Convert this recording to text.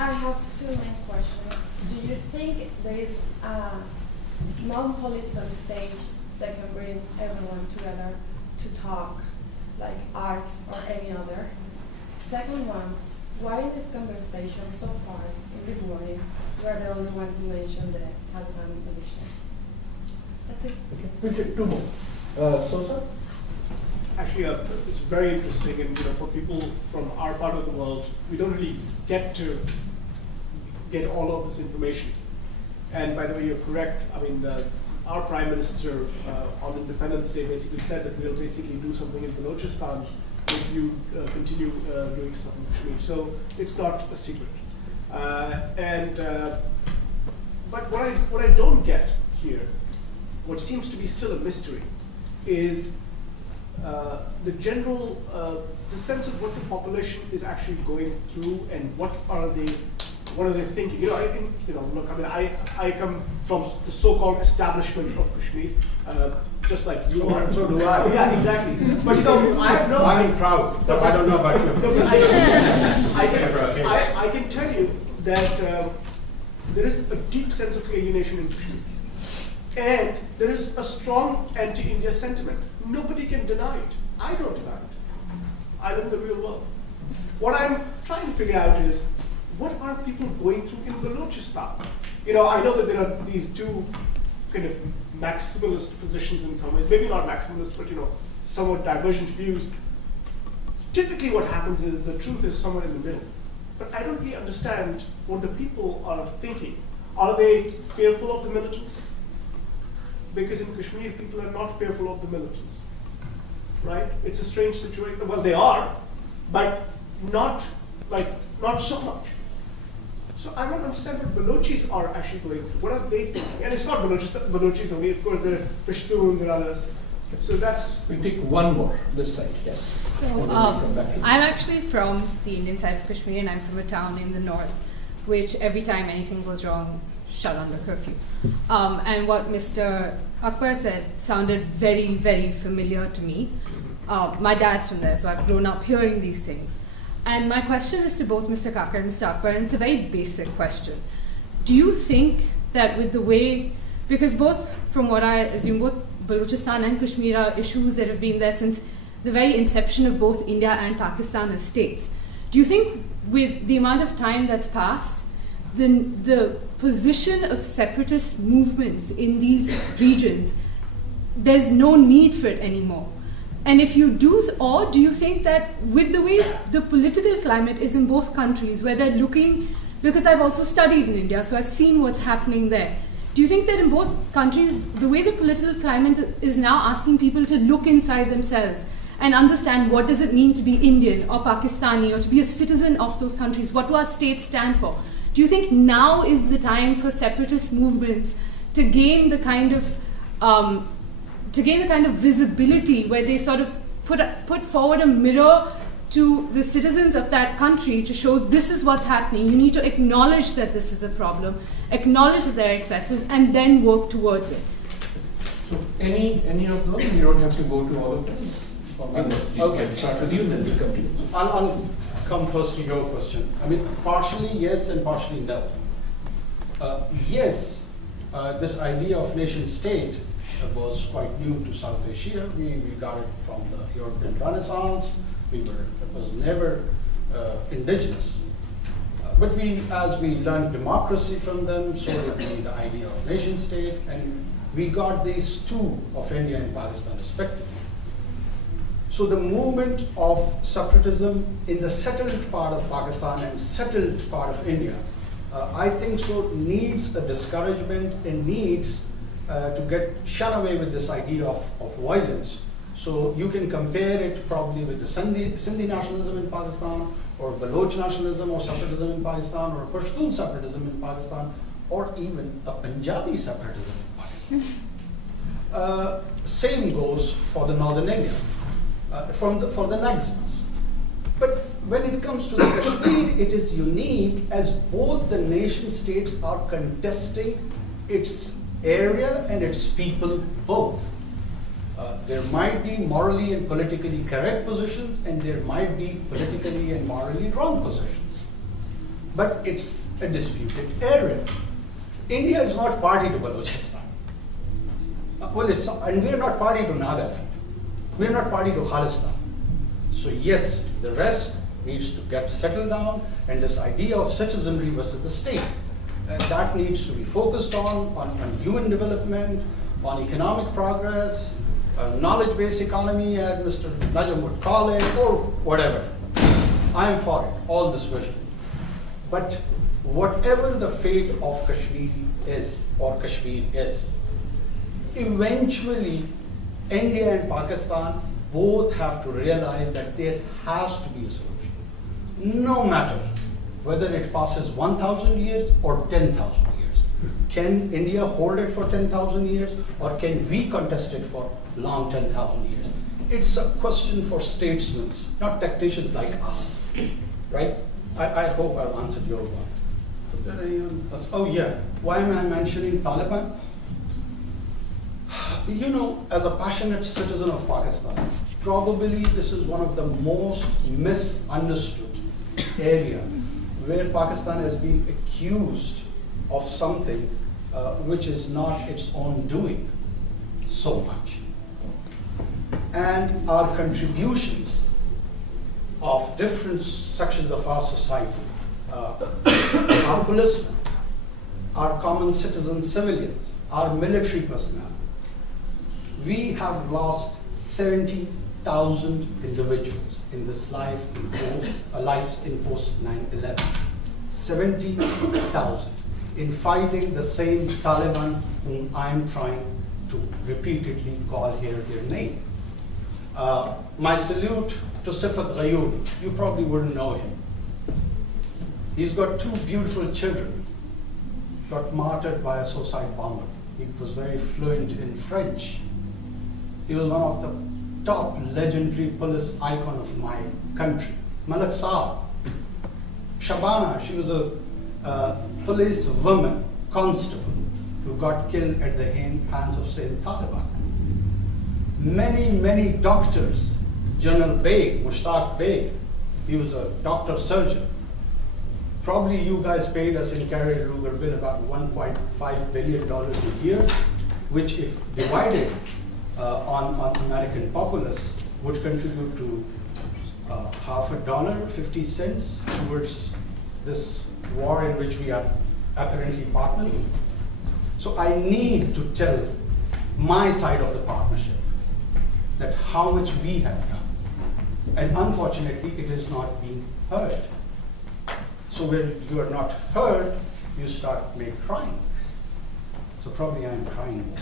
I have two main questions. Do you think there is a non-political stage that can bring everyone together to talk, like arts or any other? Second one, why in this conversation so far in the morning, you are the only one who mentioned the Taliban militia? That's it. Okay. We'll take two more. Sosa? Actually, it's very interesting, and for people from our part of the world, we don't really get to get all of this information. And by the way, you're correct. I mean, our Prime Minister on Independence Day basically said that we'll basically do something in Balochistan if you continue doing stuff in Kashmir. So it's not a secret. But what I don't get here, what seems to be still a mystery, is the general, the sense of what the population is actually going through and what are they thinking? I think, look, I mean, I come from the so-called establishment of Kashmir, just like you are. So do I. Yeah, exactly. But I have no. I'm proud, but I don't know about you. No, but I can tell you that there is a deep sense of alienation in Kashmir. And there is a strong anti-India sentiment. Nobody can deny it. I don't deny it. I live in the real world. What I'm trying to figure out is, what are people going through in Balochistan? I know that there are these two kind of maximalist positions in some ways, maybe not maximalist, but somewhat divergent views. Typically what happens is the truth is somewhere in the middle. But I don't really understand what the people are thinking. Are they fearful of the militants? Because in Kashmir, people are not fearful of the militants, right? It's a strange situation. Well, they are, but not so much. So I don't understand what Balochis are actually going through. What are they thinking? And it's not Balochis only, of course, there are Pashtuns and others. So We'll take one more, this side, yes. So I'm actually from the Indian side of Kashmir, and I'm from a town in the north, which every time anything goes wrong, shut under curfew. And what Mr. Akbar said sounded very, very familiar to me. My dad's from there, so I've grown up hearing these things. And my question is to both Mr. Kakar and Mr. Akbar, and it's a very basic question. Do you think that with the way, because both, from what I assume, both Balochistan and Kashmir are issues that have been there since the very inception of both India and Pakistan as states, do you think with the amount of time that's passed, the position of separatist movements in these regions, there's no need for it anymore? And if you do, or do you think that with the way the political climate is in both countries, where they're looking, because I've also studied in India, so I've seen what's happening there. Do you think that in both countries, the way the political climate is now asking people to look inside themselves and understand what does it mean to be Indian or Pakistani or to be a citizen of those countries, what do our states stand for? Do you think now is the time for separatist movements to gain the kind of visibility where they sort of put forward a mirror to the citizens of that country to show this is what's happening? You need to acknowledge that this is a problem, acknowledge that there are excesses, and then work towards it. So any of those? You don't have to go to all of them. Okay, start with you, then we'll come to you. I'll come first to your question. I mean, partially yes and partially no. Yes, this idea of nation state was quite new to South Asia. We got it from the European Renaissance. It was never indigenous. But as we learned democracy from them, so did we the idea of nation state, and we got these two of India and Pakistan respectively. So the movement of separatism in the settled part of Pakistan and settled part of India, I think so needs a discouragement and needs to get shun away with this idea of violence. So you can compare it probably with the Sindhi nationalism in Pakistan, or Baloch nationalism or separatism in Pakistan, or Pashtun separatism in Pakistan, or even a Punjabi separatism in Pakistan. Same goes for the northern India, for the Naxals. But when it comes to the Kashmir, it is unique as both the nation states are contesting its area and its people both. There might be morally and politically correct positions, and there might be politically and morally wrong positions. but it's a disputed area. India is not party to Balochistan. And we are not party to Nagaland. We are not party to Khalistan. So yes, the rest needs to get settled down, and this idea of citizenry versus the state, that needs to be focused on human development, on economic progress, knowledge-based economy, as Mr. Najam would call it, or whatever. I am for it, all this vision. But whatever the fate of Kashmir is, eventually India and Pakistan both have to realize that there has to be a solution. No matter whether it passes 1,000 years or 10,000 years. Can India hold it for 10,000 years, or can we contest it for long 10,000 years? It's a question for statesmen, not tacticians like us, right? I hope I've answered your one. Was there anyone else? Oh yeah, why am I mentioning Taliban? You know, as a passionate citizen of Pakistan, probably this is one of the most misunderstood area where Pakistan has been accused of something which is not its own doing so much. And our contributions of different sections of our society, our policemen, our common citizens, civilians, our military personnel, we have lost 70,000 individuals in this lives in post 9/11. 70,000 in fighting the same Taliban whom I'm trying to repeatedly call here their name. My salute to Sifat Ghayub. You probably wouldn't know him. He's got two beautiful children, got martyred by a suicide bomber. He was very fluent in French. He was one of the top legendary police icon of my country. Malak Saab. Shabana, she was a police woman, constable, who got killed at the hands of same Taliban. Many doctors, General Beg, Mushtaq Beg, he was a doctor surgeon. Probably you guys paid us in Carrier Ruger bill about $1.5 billion a year, which if divided on American populace would contribute to $0.50, 50 cents towards this war in which we are apparently partners. So I need to tell my side of the partnership that how much we have done. And unfortunately, it is not being heard. So when you are not heard, you start crying. So probably I'm crying more.